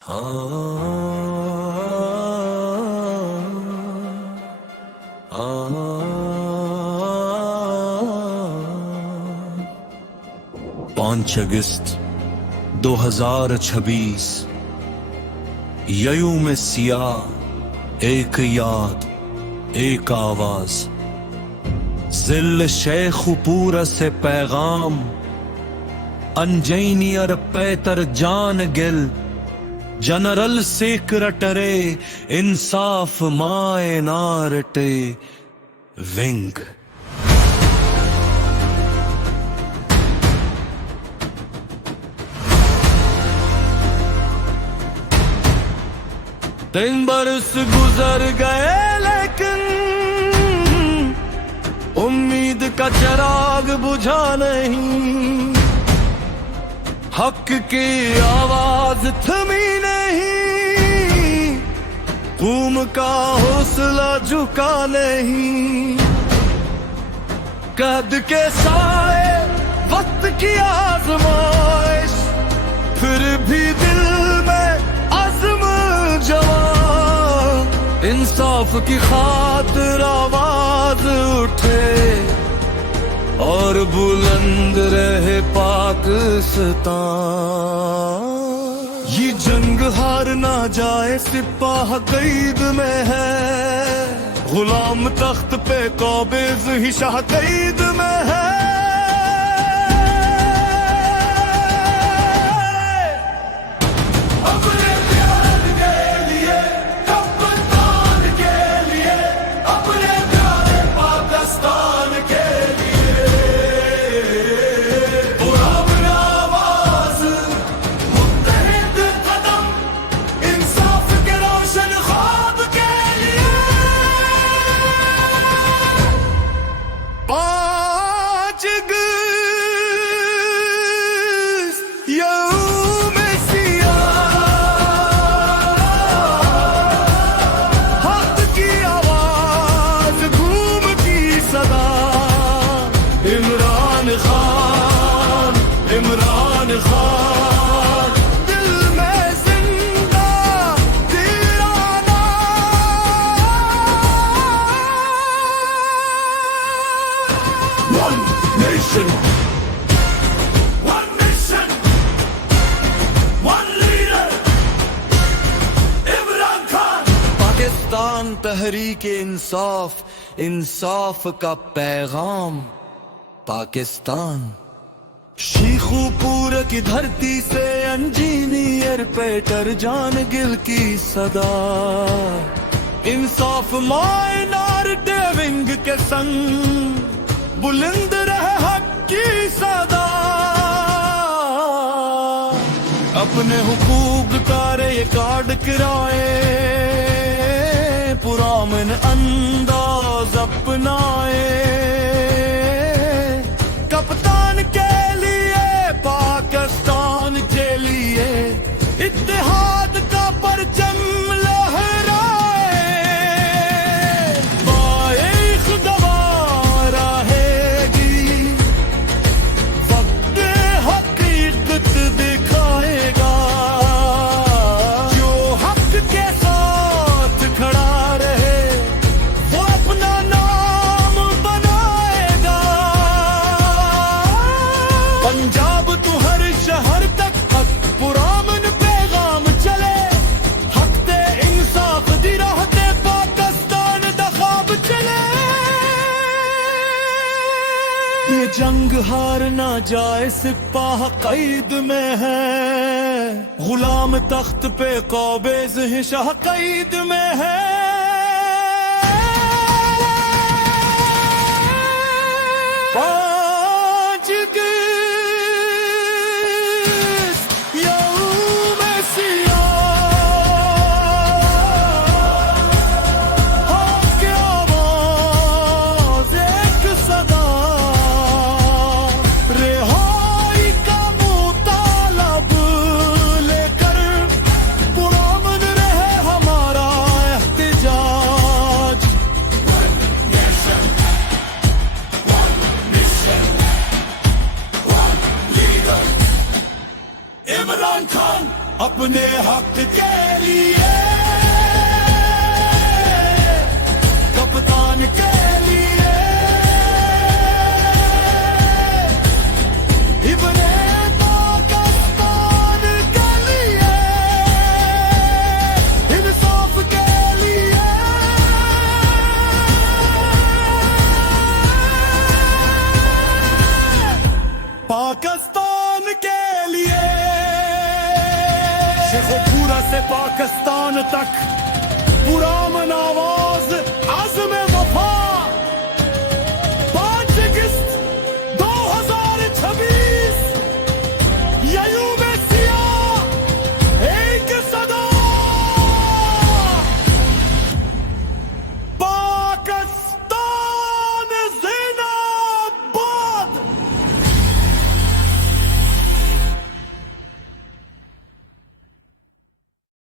पाँच अगस्त 2026 ययूं में सियाह एक याद एक आवाज जिल शेखुपूर से पैगाम अंजैनी अर पैतर जान गिल जनरल सेक्रेटरे इंसाफ माए नारटे विंग तीन बरस गुजर गए लेकिन उम्मीद का चिराग बुझा नहीं, हक की आवाज थमी नहीं, कूम का हौसला झुका नहीं। कैद के साए वक्त की आजमाइश, फिर भी दिल में अज़्म जवां, इंसाफ की खातिर आवाज उठे और बुलंद रहे पाकिस्तान। ये जंग हार ना जाए सिपाह कैद में है, गुलाम तख्त पे काबिज ही शाह कैद में है। इमरान खान दिल में जिंदा दीवाना। One nation, one mission, one leader, Imran Khan. Pakistan Tehreek Insaf, इंसाफ का पैगाम पाकिस्तान। शेखुपुर की धरती से इंजीनियर पेटर जान गिल की सदा, इंसाफ माइनॉरिटी विंग के संग बुलंद रहे हक की सदा। अपने हुकूक का रिकॉर्ड कराए, पुरामन अंदाज अपनाए, कप्तान के पाकिस्तान के लिए इत्तेहाद का परचम लहराए। बाइख दवा रहेगी, वक्त हकीकत दिखाएगा, जो हक के साथ खड़ा रहे वो अपना नाम बनाएगा। पंजाब शहर तक हक पुरामन पैगाम चले, हक ते इंसाफ दी राह ते पाकिस्तान दा ख्वाब चले। ये जंग हार ना जाए सिपाह कैद में है, गुलाम तख्त पे काबिज ही शाह कैद में है। के लिए, कप्तान के लिए, इब्ने पाकिस्तान के लिए, इंसाफ के लिए, पाकिस्तान के लिए। शेखोपुरा से पाकिस्तान तक पूरा मनावा